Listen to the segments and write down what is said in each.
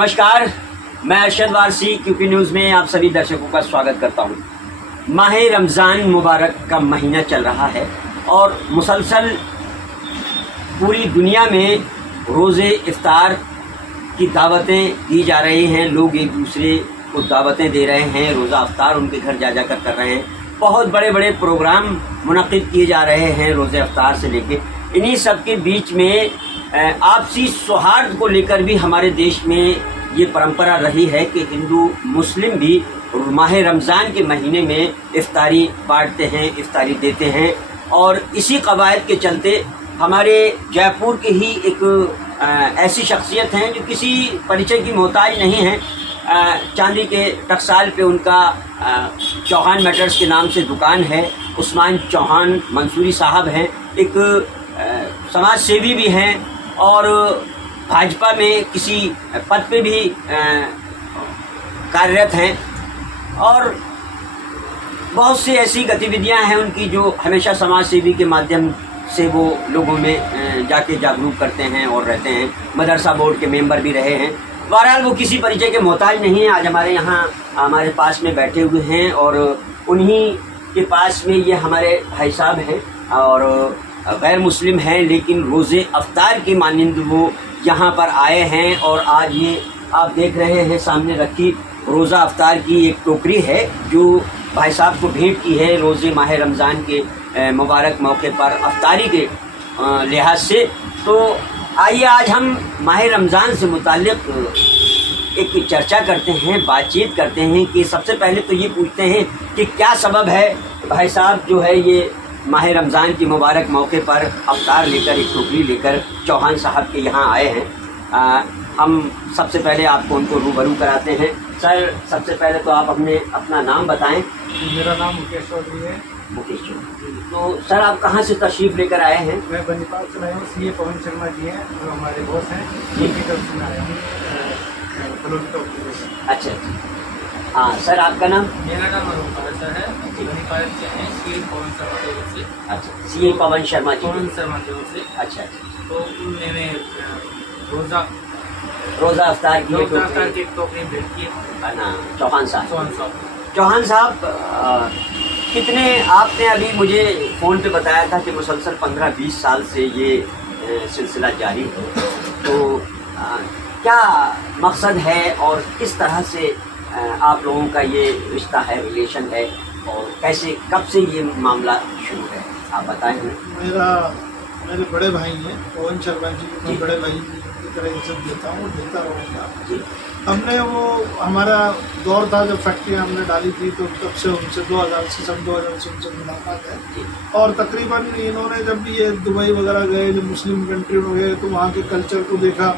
नमस्कार, मैं Arshad Warsi QP news में आप सभी दर्शकों का स्वागत करता हूं। माह रमज़ान मुबारक का महीना चल रहा है और मुसलसल पूरी दुनिया में रोज़े इफ्तार की दावतें दी जा रही हैं। लोग एक दूसरे को दावतें दे रहे हैं, रोज़ा इफ्तार उनके घर जा जाकर कर रहे हैं। बहुत बड़े बड़े प्रोग्राम मुनक़िद किए जा रहे हैं रोज़े इफ्तार से लेके। इन्हीं सब के बीच में आपसी सौहार्द को लेकर भी हमारे देश में ये परंपरा रही है कि हिंदू मुस्लिम भी माह रमज़ान के महीने में इफ्तारी बांटते हैं, इफ्तारी देते हैं। और इसी कवायद के चलते हमारे जयपुर के ही एक ऐसी शख्सियत हैं जो किसी परिचय की मोहताज नहीं है। चांदी के टकसाल पे उनका चौहान मैटर्स के नाम से दुकान है। उस्मान चौहान मंसूरी साहब हैं, एक समाज सेवी भी हैं और भाजपा में किसी पद पे भी कार्यरत हैं। और बहुत सी ऐसी गतिविधियां हैं उनकी जो हमेशा समाज सेवी के माध्यम से वो लोगों में जाके जागरूक करते हैं और रहते हैं। मदरसा बोर्ड के मेंबर भी रहे हैं। बहरहाल वो किसी परिचय के मोहताज नहीं है। आज हमारे यहाँ हमारे पास में बैठे हुए हैं और उन्हीं के पास में ये हमारे भाई साहब हैं और गैर मुस्लिम हैं, लेकिन रोज़े इफ्तार की मानिंद वो यहाँ पर आए हैं। और आज ये आप देख रहे हैं सामने रखी रोज़ा इफ्तार की एक टोकरी है जो भाई साहब को भेंट की है रोज़े माह रमज़ान के मुबारक मौके पर इफ्तारी के लिहाज से। तो आइए आज हम माह रमज़ान से मुताल्लिक़ एक चर्चा करते हैं, बातचीत करते हैं कि सबसे पहले तो ये पूछते हैं कि क्या सबब है भाई साहब जो है ये माह रमज़ान की मुबारक मौके पर इफ्तार लेकर एक टोकरी लेकर चौहान साहब के यहाँ आए हैं। हम सबसे पहले आपको उनको रूबरू कराते हैं। सर, सबसे पहले तो आप अपना नाम बताएं। मेरा नाम मुकेश चौधरी है। मुकेश चौधरी, तो सर आप कहाँ से तशरीफ़ लेकर आए हैं? मैं बनीपाल से आया हूँ। सीए पवन शर्मा जी हैं जो हमारे बॉस हैं, उनकी तरफ से आया हूँ। अच्छा, हाँ सर, आपका नाम? मेरा नाम अरुण पारसा है, बनीपाल से हैं, सीए पवन शर्मा की ओर से। अच्छा, सीए पवन शर्मा जी। पवन शर्मा की ओर से। अच्छा, तो उन्होंने रोज़ा इफ्तार की एक टोकरी भेंट की ना चौहान साहब। चौहान साहब कितने आपने अभी मुझे फ़ोन पे बताया था कि मुसलसल 15-20 साल से ये सिलसिला जारी है। तो क्या मकसद है और किस तरह से आप लोगों का ये रिश्ता है, रिलेशन है और कैसे कब से ये मामला शुरू है, आप बताएं हमें। मेरे बड़े भाई हैं पवन शर्मा जी, मैं बड़े भाई की तरह इज्जत देता हूँ, देता रहूँगा। हमने वो हमारा दौर था जब फैक्ट्रियाँ हमने डाली थी, तो तब से उनसे 2000 से उनसे मुलाकात है। और तकरीबन इन्होंने जब भी ये दुबई वगैरह गए, जो मुस्लिम कंट्री में गए, तो वहाँ के कल्चर को देखा,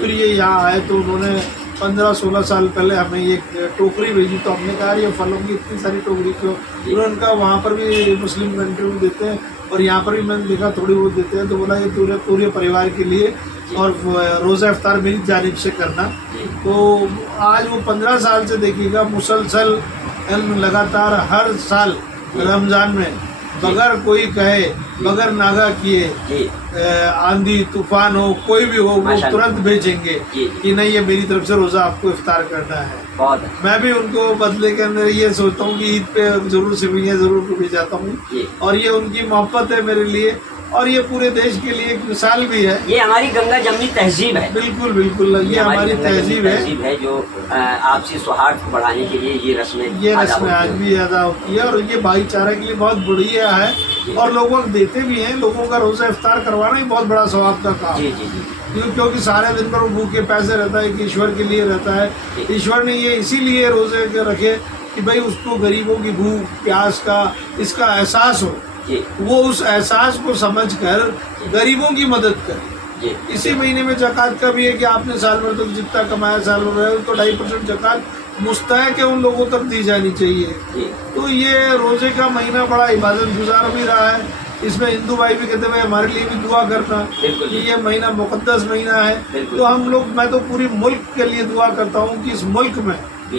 फिर ये यहाँ आए तो उन्होंने 15-16 साल पहले हमें ये टोकरी भेजी। तो हमने कहा ये फलों की इतनी सारी टोकरी क्यों? उन्होंने कहा वहाँ पर भी मुस्लिम कंट्री में देते हैं और यहाँ पर भी मैंने देखा थोड़ी बहुत देते हैं। तो बोला ये पूरे परिवार के लिए और रोज़ा इफ्तार मेरी जानिब से करना। तो आज वो 15 साल से देखिएगा मुसलसल लगातार हर साल रमज़ान में बगैर कोई कहे, बगैर नागा किए, आंधी तूफान हो, कोई भी हो, वो तुरंत भेजेंगे कि नहीं ये मेरी तरफ से रोज़ा आपको इफ्तार करना है। मैं भी उनको बदले के अंदर ये सोचता हूँ कि ईद पे जरूर सिवैयाँ जरूर भी जाता हूँ। और ये उनकी मोहब्बत है मेरे लिए और ये पूरे देश के लिए एक मिसाल भी है। ये हमारी गंगा जमनी तहजीब है। बिल्कुल बिल्कुल, ये हमारी तहजीब है जो आपसी सौहार्द को बढ़ाने के लिए ये रस्में आज भी अदा होती है। और ये भाईचारा के लिए बहुत बढ़िया है और लोगों को देते भी हैं। लोगों का रोज़ा इफ्तार करवाना ही बहुत बड़ा सवाब का काम है। क्योंकि सारे दिन पर भूखे पैसे रहता है कि ईश्वर के लिए रहता है। ईश्वर ने ये इसीलिए रोज़े रखे कि भाई उसको गरीबों की भूख प्यास का इसका एहसास हो, वो उस एहसास को समझकर गरीबों की मदद करे। इसी महीने में ज़कात का भी है कि आपने साल भर तक जितना कमाया साल भर तो 2.5% ज़कात मुस्तहक है उन लोगों तक दी जानी चाहिए। तो ये रोज़े का महीना बड़ा इबादत गुजार भी रहा है। इसमें हिंदू भाई भी कहते हैं हमारे लिए भी दुआ करना कि ये महीना मुकद्दस महीना है। तो हम लोग, मैं तो पूरी मुल्क के लिए दुआ करता हूँ कि इस मुल्क में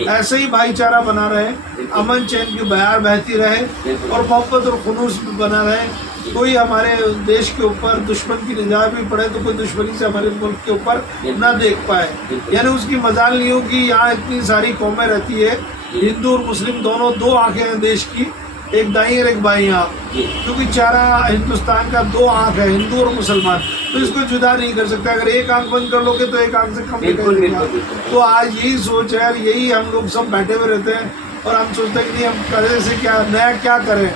ऐसे ही भाईचारा बना रहे, अमन चैन की बयार बहती रहे और मोहब्बत और खुलूस बना रहे। कोई हमारे देश के ऊपर दुश्मन की निगाह भी पड़े तो कोई दुश्मनी से हमारे मुल्क के ऊपर ना देख पाए, यानी उसकी मजाल नहीं हो कि यहाँ इतनी सारी कौमें रहती है, हिंदू और मुस्लिम दोनों, दो आंखें हैं देश की, एक दाईं और एक बाईं आंख, क्योंकि चारा हिंदुस्तान का दो आंख है, हिंदू और मुसलमान, तो इसको जुदा नहीं कर सकता। अगर एक आंख बंद कर लोगे तो एक आंख से कम दिखाई देगा। तो आज यही सोच है, यही हम लोग सब बैठे हुए रहते हैं और हम सोचते हैं कि नहीं, हम करे से क्या नया क्या करें,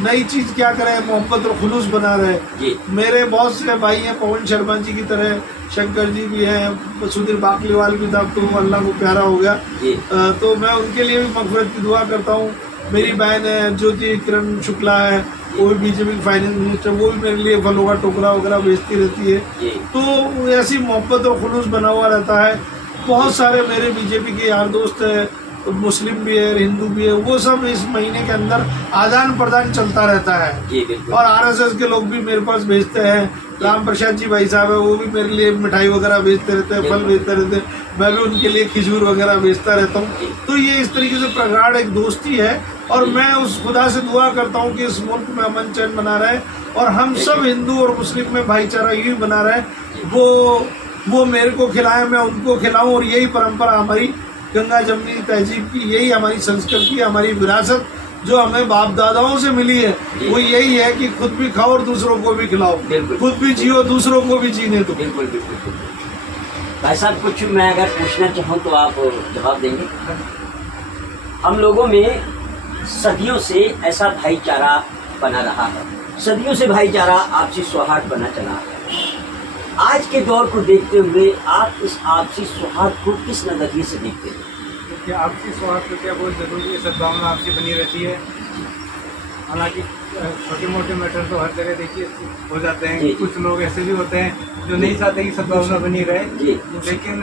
नई चीज क्या करें, मोहब्बत और खुलूस बना रहे। मेरे बहुत से भाई हैं, पवन शर्मा जी की तरह, शंकर जी भी हैं, सुधीर बाकलीवाल भी था, तो अल्लाह को प्यारा हो गया, तो मैं उनके लिए भी मगफिरत की दुआ करता हूँ। मेरी बहन है ज्योति किरण शुक्ला है, वो भी बीजेपी की फाइनेंस मिनिस्टर, वो भी मेरे लिए फलों का टोकरा वगैरह बेचती रहती है, तो ऐसी मोहब्बत और खुलूस बना हुआ रहता है। बहुत सारे मेरे बीजेपी के यार दोस्त हैं, मुस्लिम भी है, हिंदू भी है, वो सब इस महीने के अंदर आदान प्रदान चलता रहता है। और आरएसएस के लोग भी मेरे पास भेजते हैं, राम प्रसाद जी भाई साहब है, वो भी मेरे लिए मिठाई वगैरह बेचते रहते हैं, फल बेचते रहते हैं, मैं भी उनके लिए खिजूर वगैरह बेचता रहता हूँ। तो ये इस तरीके से प्रगाढ़ एक दोस्ती है, और मैं उस खुदा से दुआ करता हूँ कि इस मुल्क में अमन चैन बना रहे और हम सब हिंदू और मुस्लिम में भाईचारा यूँ बना रहे। वो मेरे को खिलाएं, मैं उनको खिलाऊं, और यही परंपरा हमारी गंगा जमनी तहजीब की, यही हमारी संस्कृति, हमारी विरासत जो हमें बाप दादाओं से मिली है, वो यही है कि खुद भी खाओ और दूसरों को भी खिलाओ, खुद भी जियो, दूसरों को भी जीने दो। बिल्कुल बिल्कुल। भाई साहब, कुछ मैं अगर पूछना चाहूँ तो आप जवाब देंगे? हम लोगों में सदियों से ऐसा भाईचारा बना रहा है, सदियों से भाईचारा आपसी सौहार्द बना चला है। आज के दौर को देखते हुए आप इस आपसी सौहार्द को किस नजरिए से देखते हैं? देखिए, आपसी सौहार्द तो क्या बहुत ज़रूरी है, सद्भावना आपसी बनी रहती है। हालांकि छोटे मोटे मैटर तो हर जगह देखिए हो जाते हैं, कुछ लोग ऐसे भी होते हैं जो नहीं चाहते कि सद्भावना बनी रहे, लेकिन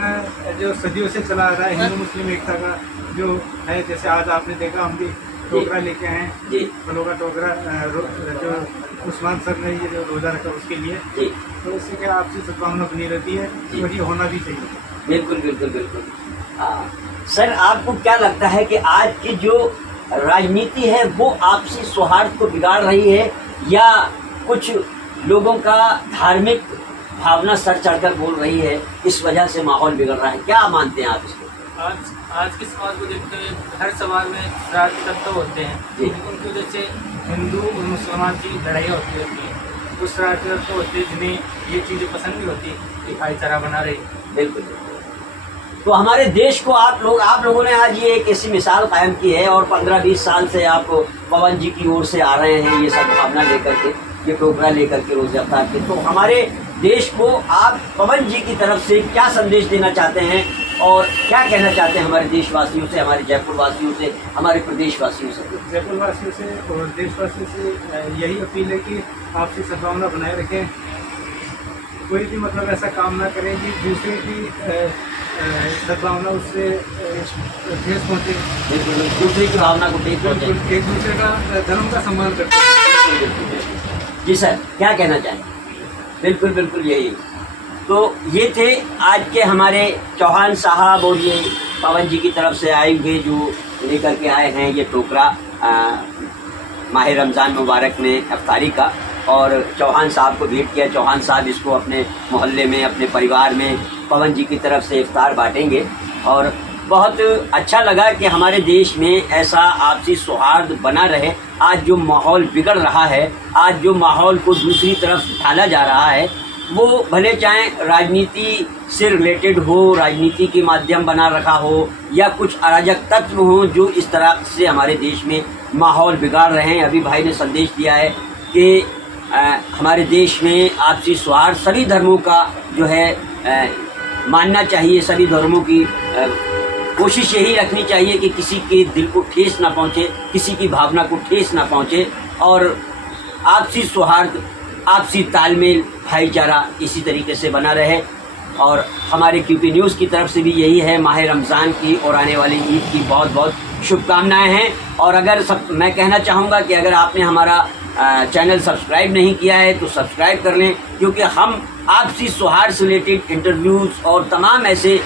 जो सदियों से चला आ रहा है हिंदू मुस्लिम एकता का जो है, जैसे आज आपने देखा हम भी टोकरा लेके आए हैं, फलों का टोकरा, जो उस्मान सर ने ये जो रोज़ा रखा उसके लिए, तो इससे क्या आपसी सद्भावना बनी रहती है, और ये होना भी चाहिए। बिल्कुल बिल्कुल बिल्कुल। सर, आपको क्या लगता है कि आज की जो राजनीति है वो आपसी सौहार्द को बिगाड़ रही है, या कुछ लोगों का धार्मिक भावना सर चढ़कर बोल रही है, इस वजह से माहौल बिगड़ रहा है? क्या मानते हैं आप इसको? आज के समाज को देखते हुए हर समाज में राजनीतिक तत्व होते हैं, उनकी वजह से हिंदू और मुसलमान की लड़ाई होती रहती है। कुछ राजनीतिक तत्व होते हैं जिन्हें ये चीज़ें पसंद नहीं होती कि भाईचारा बना रही। बिल्कुल। तो हमारे देश को आप लोगों ने आज ये एक ऐसी मिसाल कायम की है, और 15-20 साल से आप पवन जी की ओर से आ रहे हैं ये सब भावना लेकर के, ये टोकरा लेकर के रोज़ अफ्तार के। तो हमारे देश को आप पवन जी की तरफ से क्या संदेश देना चाहते हैं, और क्या कहना चाहते हैं हमारे देशवासियों से, हमारे जयपुर वासियों से, हमारे प्रदेशवासियों से? जयपुर वासियों से और देशवासियों से यही अपील है कि आपसी सद्भावना बनाए रखें, कोई भी मतलब ऐसा काम ना करें कि दूसरे की सद्भावना उससे ठेस पहुँचे, दूसरे की भावना को ठेस पहुँचे, एक दूसरे का धर्म का सम्मान करते हैं। जी सर, क्या कहना चाहें? बिल्कुल बिल्कुल यही। तो ये थे आज के हमारे चौहान साहब, और ये पवन जी की तरफ से आए हुए जो लेकर के आए हैं ये टोकरा माह रमज़ान मुबारक में अफ्तारी का, और चौहान साहब को भेंट किया। चौहान साहब इसको अपने मोहल्ले में, अपने परिवार में पवन जी की तरफ से इफ्तार बांटेंगे, और बहुत अच्छा लगा कि हमारे देश में ऐसा आपसी सौहार्द बना रहे। आज जो माहौल बिगड़ रहा है, आज जो माहौल को दूसरी तरफ ढाला जा रहा है, वो भले चाहे राजनीति से रिलेटेड हो, राजनीति के माध्यम बना रखा हो, या कुछ अराजक तत्व हों जो इस तरह से हमारे देश में माहौल बिगाड़ रहे हैं। अभी भाई ने संदेश दिया है कि हमारे देश में आपसी सौहार्द सभी धर्मों का जो है मानना चाहिए, सभी धर्मों की कोशिश यही रखनी चाहिए कि किसी के दिल को ठेस ना पहुँचे, किसी की भावना को ठेस ना पहुँचे, और आपसी सौहार्द, आपसी तालमेल, भाईचारा इसी तरीके से बना रहे। और हमारे QP न्यूज़ की तरफ से भी यही है, माह रमज़ान की और आने वाली ईद की बहुत बहुत शुभकामनाएं हैं। और अगर मैं कहना चाहूँगा कि अगर आपने हमारा चैनल सब्सक्राइब नहीं किया है तो सब्सक्राइब कर लें, क्योंकि हम आपसी सौहार्द से रिलेटेड इंटरव्यूज़ और तमाम ऐसे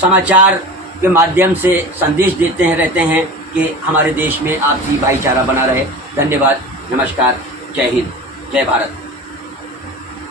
समाचार के माध्यम से संदेश देते रहते हैं कि हमारे देश में आपसी भाईचारा बना रहे। धन्यवाद, नमस्कार, जय हिंद, जय भारत।